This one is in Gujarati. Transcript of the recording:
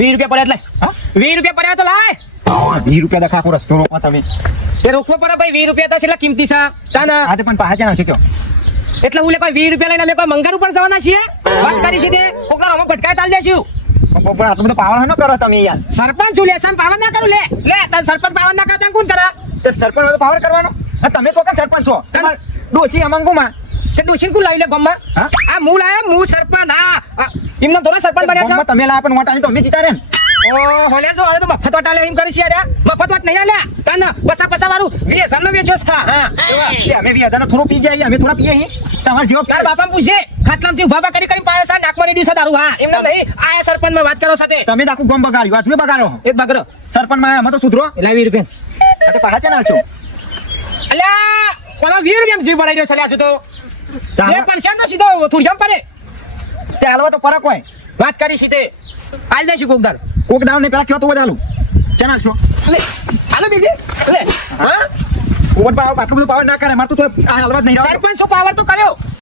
વીસ રૂપિયા પડ્યા એટલે વીસ રૂપિયા પડ્યા તો લાય. વીસ રૂપિયા દખા આખો રસ્તો રોકો તમે. એ રોકવો પડે ભાઈ વીસ રૂપિયા તો છેલ્લા કિંમતી સા તાના. આજે પણ પાછા ના છો એટલે હું લે કોઈ વીસ રૂપિયા લઈને અમે કોઈ મંગાર ઉપર જવાના છીએ? વાત કરી છે તે. કોકર અમે ભટકાય તાલ દેશું. પણ આટલું બધું પાવર ન કરો તમે યાર. સરપંચ છું લે સમ પાવન ના કરું લે. લે તને સરપંચ પાવર ના કરતા કોણ કરા? તે સરપંચ બધો પાવર કરવાનો? તમે તો કે સરપંચ છો. ડોશી અમંગુમાં. તે ડોશીન કુ લાવી લે ગમમાં? હા? આ મૂળ આયા મૂળ સરપંચ. એમનો થોડા સરપંચ બન્યા છો? તમે લાયા પણ વોટ આલી તો અમે જીતા રે ઓ હોલે જો હવે તો મફત વાટા લે એમ કરી છે યાર. મફત વાટ નહીં આલ્યા. તન પસા પસા વાળું. વીએસઆર નો વેચ્યો છે. હા. અમે વ્યાજાનો થોડું પી જાય અમે થોડા પીએ અહીં તમારે જેવો તાર બાપા પૂછે ખાટલામથી ઊભા કરી કરી પાયા સા નાકમાં રેડી છે દારૂ. હા એમને નહીં. આયા સરપંચમાં વાત કરો સાથે. તમે તો આખું ગમ બગાડ્યું. આ તમે બગાડો? એક બગડો. સરપંચમાં અમે તો સુધરો? એટલે વીસ રૂપિયા. એટલે પાછા ચાલ છો. અલ્યા પેલા વીસ રૂપિયા જીવ ભરાઈ રહ્યો છું તો. ચાલો. પણ છે તો સીધો થોડી પડે. તે હાલવા તો ફરક હોય વાત કરી સીધે. હાલ છે કોકદાર કોકદાર ને પેલા કહેતો તો વધારું ચેનલ છો. લે હાલો બીજી. લે હા? ઓવર પાવર આટલું બધું પાવર ના કરે, મારે તો આ હાલવા જ નહીં. સરપંચ પાવર તો કર્યો.